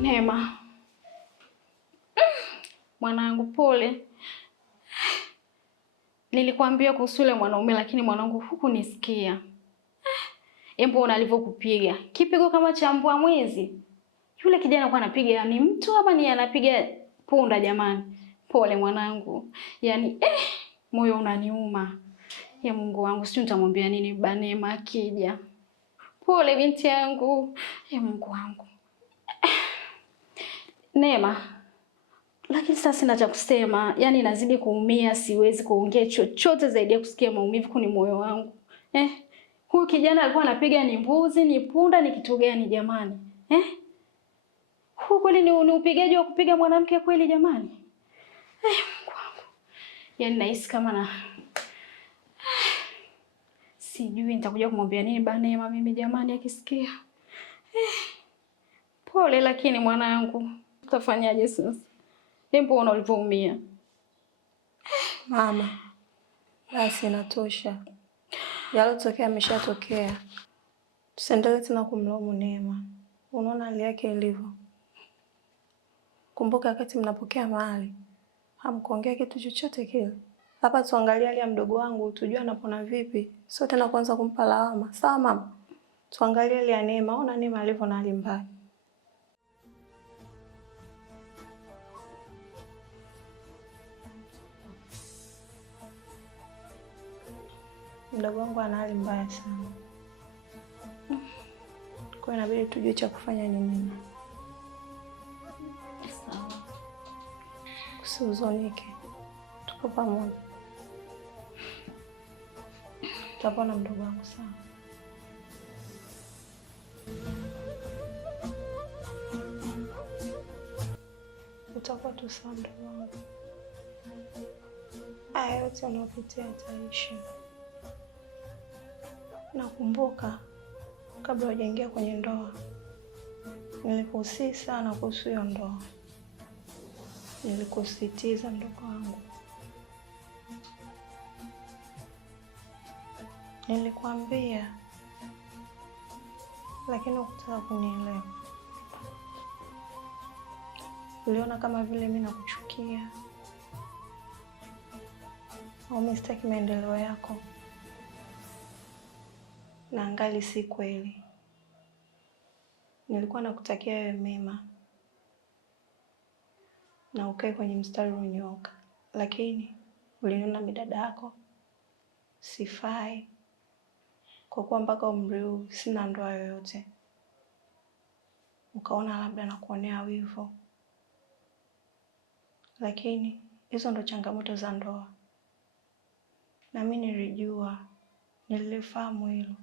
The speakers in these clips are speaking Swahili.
Neema, mwanangu, pole. Nilikwambia kuhusu yule mwanaume lakini mwanangu hukunisikia. Mbona alivyokupiga? Kipigo kama cha mbwa mwizi. Yule kijana alikuwa anapiga ni mtu ama ni anapiga punda jamani? Pole mwanangu. Yaani moyo unaniuma. Ya Mungu wangu, sijui nitamwambia nini baba Neema akija. Pole binti yangu. Ya Mungu wangu. Neema, lakini sasa sina cha kusema. Yaani nazidi kuumia, siwezi kuongea chochote zaidi ya kusikia maumivu kwenye moyo wangu. Huyu kijana alikuwa anapiga ni mbuzi, ni punda, ni kitu gani jamani? Huyu kweli ni upigaji wa kupiga mwanamke kweli jamani? Mungu wangu. Yaani nahisi kama sijui nitakuja kumwambia nini baba Neema mimi jamani akisikia. Pole lakini mwanangu. Utafanyaje sasa? Mbona ulivyoumia? Mama, basi inatosha. Yalotokea yameshatokea. Tusiendelee tena kumlaumu Neema. Unaona hali yake ilivyo. Kumbuka wakati mnapokea mahali, hamkuongea kitu chochote kile. Hapa tuangalie hali ya mdogo wangu, tujue anapona vipi. Sio tena kuanza kumpa lawama. Sawa mama? Tuangalie hali ya Neema. Ona Neema alivyo na hali mbaya. Mdogo wangu ana hali mbaya sana. Kwa hiyo inabidi tujue cha kufanya ni nini. Sawa. Usihuzunike. Tuko pamoja. Utapona mdogo wangu sawa. Utakuwa tu sawa mdogo wangu. Haya yote unayopitia yataisha. Nakumbuka kabla hujaingia kwenye ndoa nilikusii sana kuhusu hiyo ndoa. Nilikusitiza mdogo wangu. Nilikwambia lakini hukutaka kunielewa. Uliona kama vile mimi nakuchukia. Au mimi sitaki maendeleo yako. Na angali si kweli. Nilikuwa nakutakia wewe mema. Na ukae kwenye mstari unyooka. Lakini uliniona midada yako sifai. Kwa kuwa mpaka umri huu sina ndoa yoyote. Ukaona labda nakuonea wivu. Lakini hizo ndo changamoto za ndoa. Na mimi nilijua, nilifahamu hilo.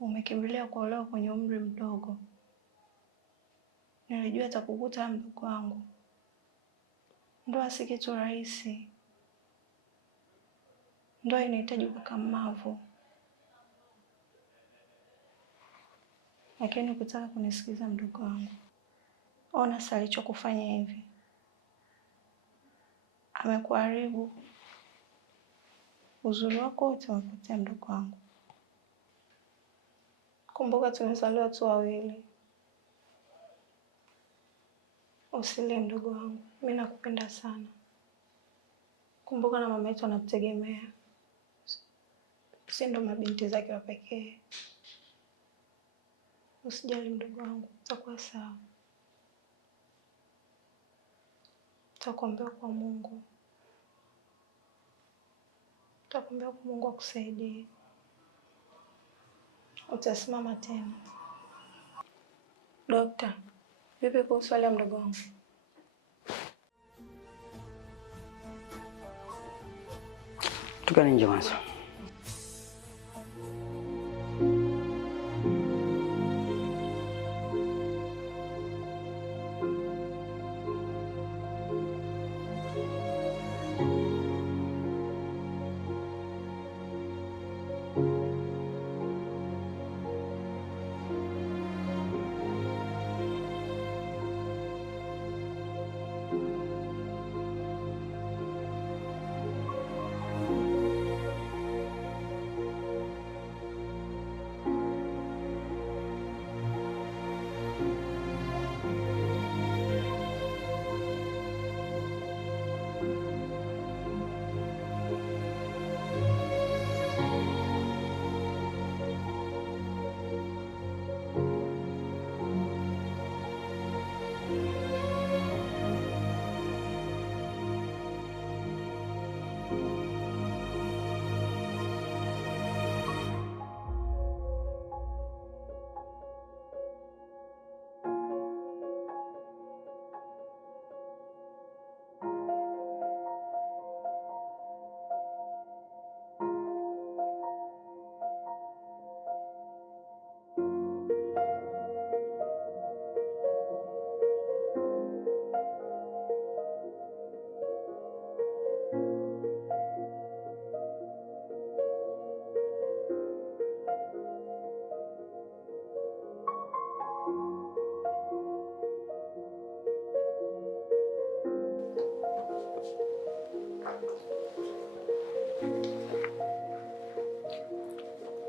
Umekimbilia kuolewa kwenye umri mdogo. Nilijua atakukuta mdogo wangu. Ndoa si kitu rahisi. Ndoa inahitaji ukakamavu. Lakini ukitaka kunisikiza mdogo wangu, ona sasa alichokufanya hivi. Amekuharibu. Uzuri wako wote umepotea mdogo wangu. Kumbuka tumezaliwa tu wawili. Usilie mdogo wangu. Mimi nakupenda sana. Kumbuka na mama yetu anakutegemea. Si ndo mabinti zake wa pekee. Usijali mdogo wangu, utakuwa sawa. Tutakuombea kwa Mungu. Tutakuombea kwa Mungu akusaidie. Utasimama tena. Dokta, vipi kuhusu hali ya mdogo wangu? Tukani nje mwanzo.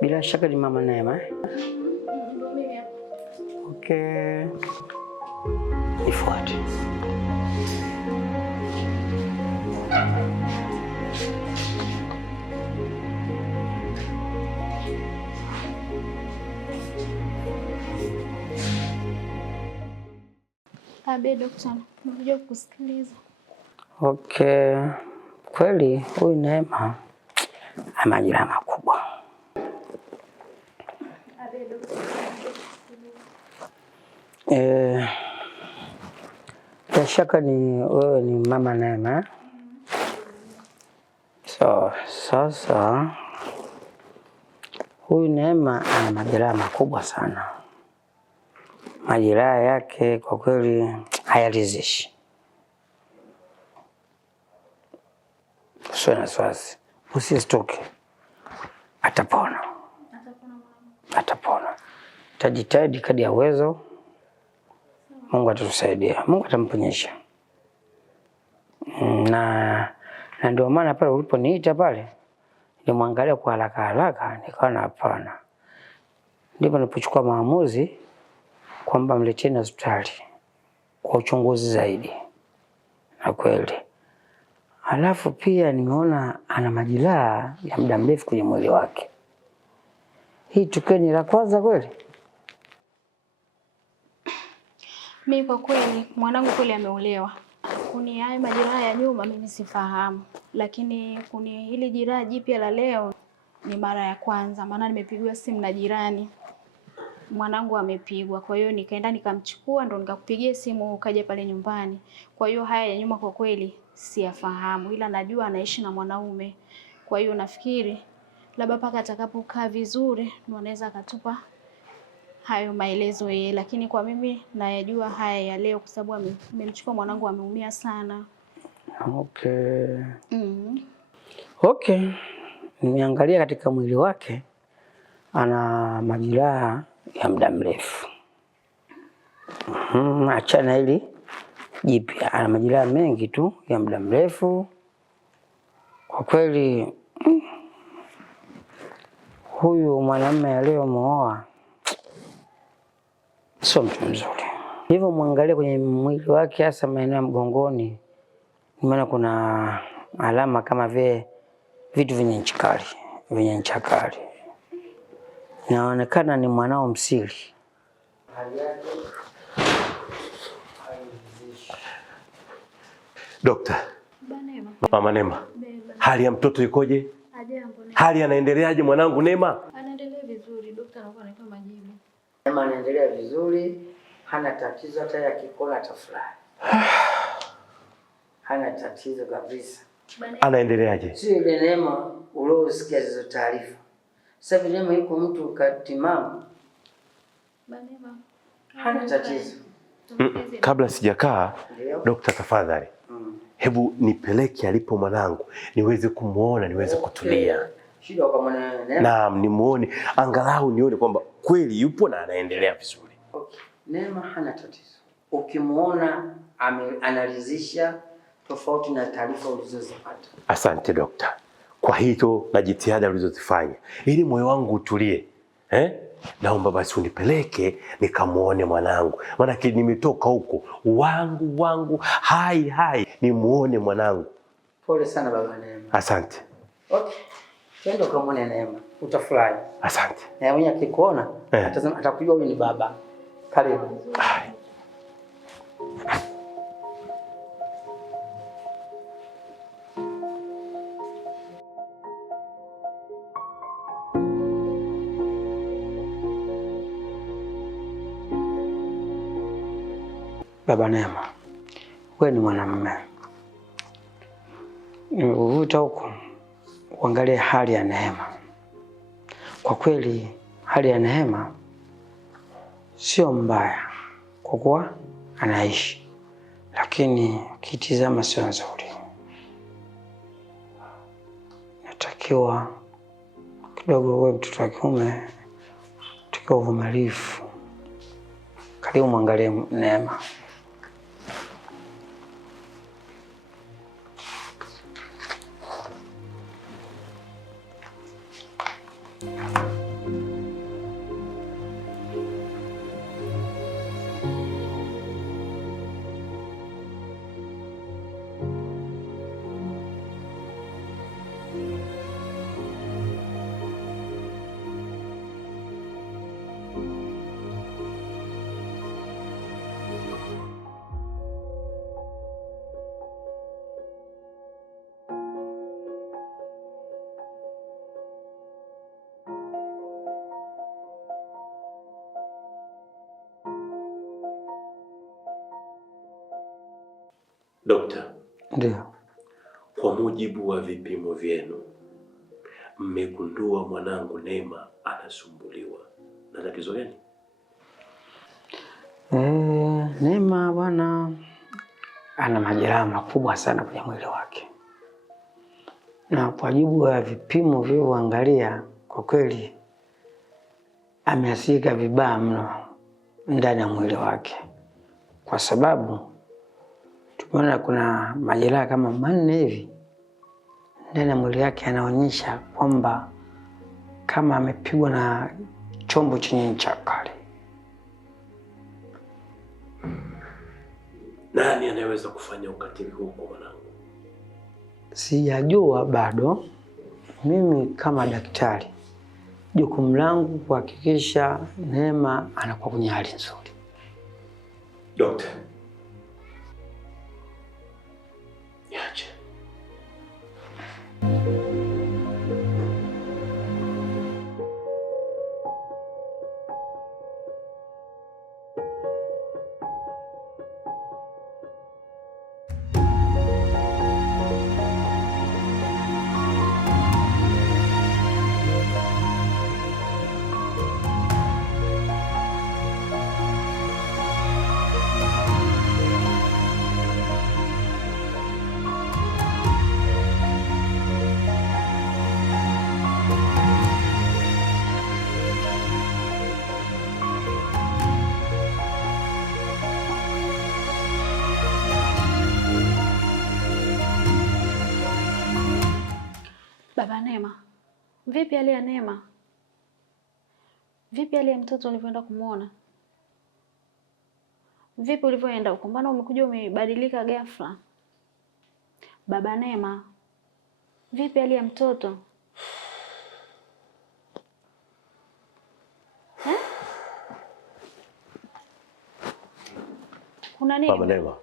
Bila shaka ni Mama Neema. Ndio mimi hapa. Okay. Nifuate. Abe dokta, nakuja kukusikiliza. Okay. Kweli huyu Neema ana majeraha makubwa. Bila shaka ni wewe ni Mama Neema. So, sasa huyu Neema ana majeraha makubwa sana. Majeraha yake kwa kweli hayaridhishi. Usiwe na wasiwasi. Usistuke. Atapona. Atapona. Tajitahidi kadri ya uwezo. Mungu atatusaidia. Mungu atamponyesha. Na ndio maana pale uliponiita pale, nilimwangalia kwa haraka nikaona hapana. Ndipo nilipochukua maamuzi kwamba mleteni hospitali kwa uchunguzi zaidi. Na kweli. Halafu pia nimeona ana majeraha ya muda mrefu kwenye mwili wake. Hii tukio ni la kwanza kweli? Mimi kwa kweli mwanangu kweli ameolewa. Kuni haya majeraha ya nyuma mimi sifahamu. Lakini kuni hili jeraha jipya la leo ni mara ya kwanza. Maana nimepigiwa simu na jirani. Mwanangu amepigwa. Kwa hiyo nikaenda nikamchukua ndo nikakupigia simu ukaja pale nyumbani. Kwa hiyo haya ya nyuma kwa kweli siyafahamu, ila najua anaishi na mwanaume. Kwa hiyo nafikiri labda paka atakapokaa vizuri ndo anaweza akatupa hayo maelezo yeye, lakini kwa mimi nayajua haya ya leo kwa sababu amemchukua mwanangu, ameumia sana. Okay. Okay. Nimeangalia katika mwili wake ana majeraha ya muda mrefu. Achana hili jipya, ana majeraha mengi tu ya muda mrefu. Kwa kweli huyu mwanamume aliyomwoa sio mtu mzuri. Hivyo muangalie kwenye mwili wake, hasa maeneo ya mgongoni, maana kuna alama kama vile vitu vyenye ncha kali. Inaonekana ni mwanao msiri. Dokta, Mama Neema, hali ya mtoto ikoje? Hali anaendeleaje mwanangu Neema? Anaendelea vizuri, daktari anakuwa anatoa majibu. Neema anaendelea vizuri, hana tatizo, hata yakikula atafurahi. Hana tatizo kabisa. Anaendeleaje? Sio ile Neema uliosikia hizo taarifa. Sasa Neema yuko mtu katimamu. Neema hana tatizo. Kabla sijakaa, dokta tafadhali. Hebu nipeleke alipo mwanangu niweze kumuona, niweze kutulia. Shida kwa mwana Neema. Naam, nimuone angalau nione kwamba kweli yupo na anaendelea vizuri. Okay. Neema hana tatizo. Ukimuona analizisha tofauti na taarifa ulizozipata. Asante dokta kwa hizo na jitihada ulizozifanya ili moyo wangu utulie. Naomba basi unipeleke nikamuone mwanangu. Maana nimetoka huko wangu hai nimuone mwanangu. Pole sana baba Neema. Asante. Okay. Twende ukamuone Neema. Utafurahi. Asante. Na mwenye akikuona atakujua huyu ni baba. Karibu. Baba Neema, wewe ni mwanamume. Nimekuvuta huko uangalie hali ya Neema. Kwa kweli hali ya Neema sio mbaya kwa kuwa anaishi, lakini ukitizama sio nzuri. Natakiwa kidogo wewe mtoto wa kiume tukiwa uvumilivu. Karibu mwangalie Neema. Dokta. Ndio. Kwa mujibu wa vipimo vyenu, mmegundua mwanangu Neema anasumbuliwa na tatizo gani? Neema bwana ana majeraha makubwa sana kwenye mwili wake. Na kwa mujibu wa vipimo vilivyoangalia, kwa kweli ameathirika vibaya mno ndani ya mwili wake. Kwa sababu tumeona kuna majeraha kama 4 hivi ndani ya mwili wake, anaonyesha kwamba kama amepigwa na chombo chenye ncha kali. Nani anayeweza kufanya ukatili huu kwa mwanangu? Sijajua bado. Mimi kama daktari, jukumu langu kuhakikisha Neema anakuwa kwenye hali nzuri. Dokta, niache. Neema, vipi hali ya Neema? Vipi hali ya mtoto ulivyoenda kumuona? Vipi ulivyoenda huko? Mbona umekuja umebadilika ghafla? Baba Neema, vipi hali ya mtoto? Kuna nini? Baba Neema.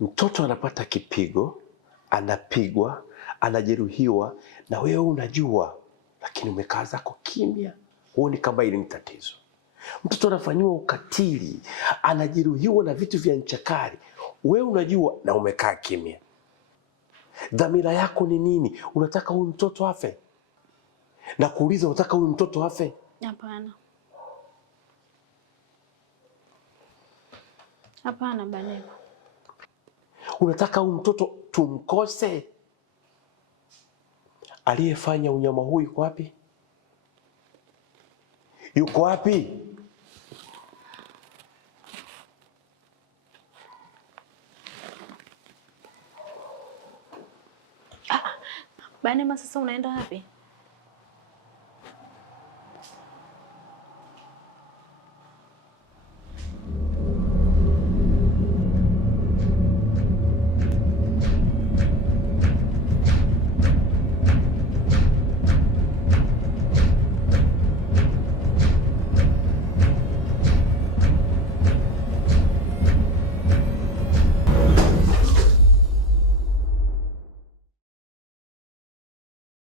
Mtoto anapata kipigo, anapigwa, anajeruhiwa na wewe unajua, lakini umekaa zako kimya. Huoni kama hili ni tatizo? Mtoto anafanyiwa ukatili, anajeruhiwa na vitu vya ncha kali, wewe unajua na umekaa kimya. Dhamira yako ni nini? Unataka huyu mtoto afe? Na kuuliza, unataka huyu mtoto afe? Hapana. Hapana Baba Neema. Unataka huyu mtoto tumkose? Aliyefanya unyama huu yuko wapi? Yuko wapi? Baba Neema, sasa unaenda wapi?